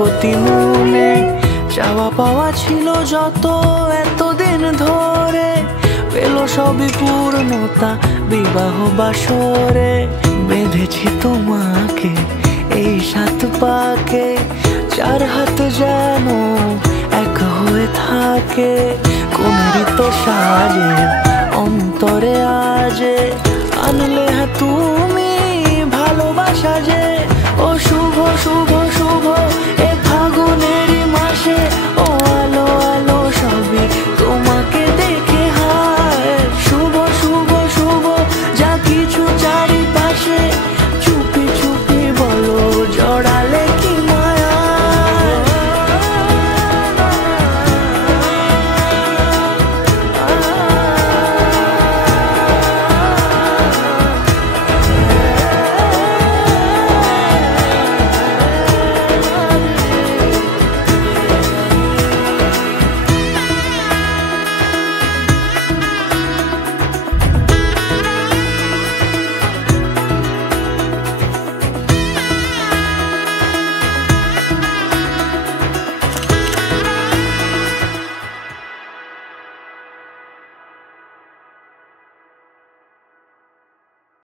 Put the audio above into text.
প্রতি মনে চাওয়া পাওয়া ছিল যত এতদিন ধরে, পেল সবই পূর্ণতা বিবাহ বাসরে। বেঁধেছি তোমাকে এই 7 পাকে, 4 হাত যেন এক হয়ে থাকে। কোনেরই তো সাজে অন্তরে আজে আনলে তুমি